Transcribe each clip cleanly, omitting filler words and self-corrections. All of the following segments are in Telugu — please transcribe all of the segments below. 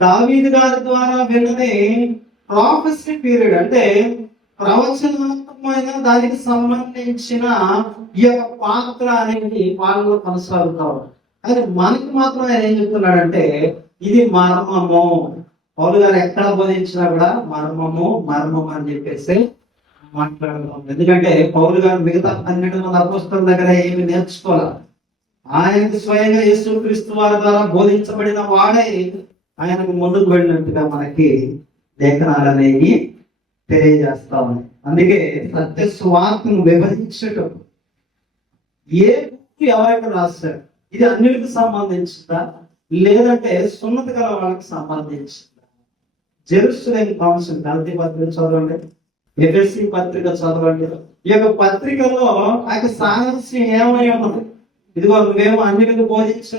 దావీదు గారి ద్వారా విన్నది ప్రాఫెసీ పీరియడ్, అంటే ప్రవచనాత్మకమైన దానికి సంబంధించిన ఈ యొక్క పాత్ర అనేది వాళ్ళలో కొనసాగుతాం. కానీ మనకి మాత్రం ఆయన ఏం చెప్తున్నాడంటే ఇది మర్మము. పౌలు గారు ఎక్కడ బోధించినా కూడా మర్మము అని చెప్పేసి మాట్లాడదాం. ఎందుకంటే పౌలు గారు మిగతా 12 మంది అపోస్తలుల దగ్గర ఏమి నేర్చుకోవాలి. ఆయనకు స్వయంగా యేసుక్రీస్తు వారి ద్వారా బోధించబడిన వాడే ఆయనకు ముందుకు వెళ్ళినట్టుగా మనకి లేఖనాలు అనేవి తెలియజేస్తా ఉన్నాయి. అందుకే సత్య స్వార్థను విభజించటం ఏ బుక్ ఎవరైనా రాశారు, ఇది అన్నిటికి సంబంధించిందా లేదంటే సున్నతి గల వాళ్ళకి సంబంధించిందా? జెరూసలేం కౌన్సిల్ గలతీ పత్రిక చదవండి, ఎఫెసీ పత్రిక చదవండి. ఈ యొక్క పత్రికలో ఆ యొక్క సారాంశం ఏమై ఉన్నది? ఇదిగో నువ్వేమో అన్నిటికి బోధించు,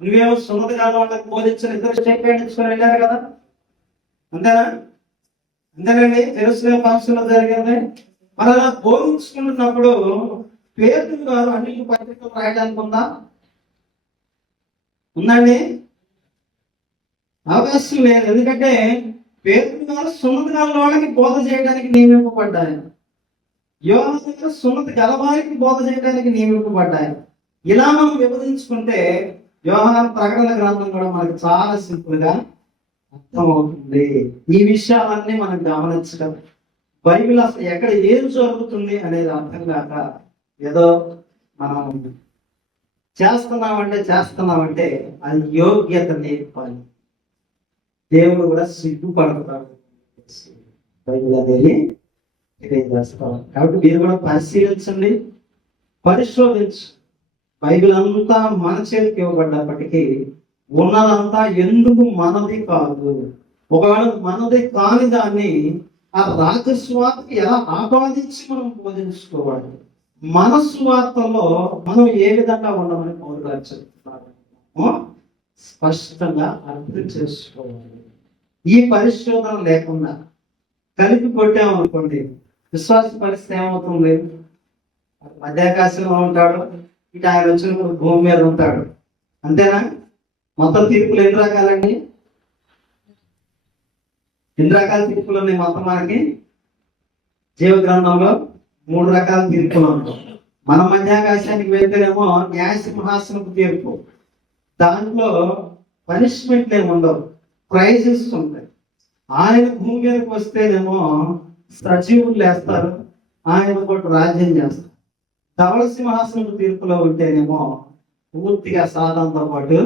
నువ్వేమో సున్నతి గల వాళ్ళకి బోధించు, ఇద్దరు స్టేట్ తీసుకొని వెళ్ళారు కదా, అంతేనా? అంతేనండి. జెరూసలేం కౌన్సిల్ జరిగింది. మరి అలా బోధించుకుంటున్నప్పుడు పేతురు గారు అన్నిటి పత్రికలు రాయడానికి ఉందండి? అవకాశం లేదు. ఎందుకంటే పేతురు గారు సున్నతి గల వాళ్ళకి బోధ చేయడానికి నియమింపబడ్డాయి, యోహాను గారు సున్నతి గల వారికి బోధ చేయడానికి నియమింపబడ్డాయి. ఇలా మనం విభజించుకుంటే యోహాను ప్రకటన గ్రంథం కూడా మనకు చాలా సింపుల్ గా అర్థమవుతుంది. ఈ విషయాలన్నీ మనం గమనించడం, బైబిల్ అసలు ఎక్కడ ఏం జరుగుతుంది అనేది అర్థం కాక ఏదో మనం చేస్తున్నామంటే అది యోగ్యత నేర్పాలి. దేవుడు కూడా సిగ్గుపడతాడు బైబిల్ అనేది తెలియజేస్తాం. కాబట్టి మీరు కూడా పరిశీలించండి, పరిశోధించు. బైబిల్ అంతా మన చేతికి ఇవ్వబడ్డప్పటికీ ఉన్నదంతా ఎందుకు మనది కాదు. ఒకవేళ మనది కాని దాన్ని ఆ రాజస్వార్తకి ఎలా ఆపాదించి మనం బోధించుకోవాలి. మన స్వార్థలో మనం ఏ విధంగా ఉండమని పౌలు గారు చెప్తున్నారు, స్పష్టంగా అర్థం చేసుకోవాలి. ఈ పరిశోధన లేకుండా కలిపి కొట్టామనుకోండి, విశ్వాస పరిస్థితి ఏమవుతుంది? మధ్యాకాశంలో ఉంటాడు, ఇటు ఆయన వచ్చినప్పుడు భూమి మీద ఉంటాడు, అంతేనా? మొత్తం తీర్పులు ఎన్ని రకాలండి? ఎన్ని రకాల తీర్పులు ఉన్నాయి మొత్తం మనకి? జీవ గ్రంథంలో 3 రకాల తీర్పులు ఉంటాయి. మన మధ్యాకాశానికి వెళ్తేనేమో న్యాయ సింహాసనపు తీర్పు, దాంట్లో పనిష్మెంట్లు ఏమి ఉండవు, ప్రైజెస్ ఉంటాయి. ఆయన భూమి మీదకి వస్తేనేమో సజీవులు లేస్తారు, ఆయన కూడా రాజ్యం చేస్తారు. ధవళ సింహాసనపు తీర్పులో ఉంటేనేమో పూర్తిగా సాధనతో పాటు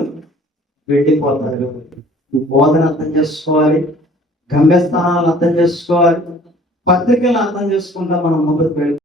వెళ్ళిపోతారు. బోధన అర్థం చేసుకోవాలి, గమ్యస్థానాలు అర్థం చేసుకోవాలి, పత్రికలు అర్థం చేసుకుంటా మనం ముందుకు వెళ్ళి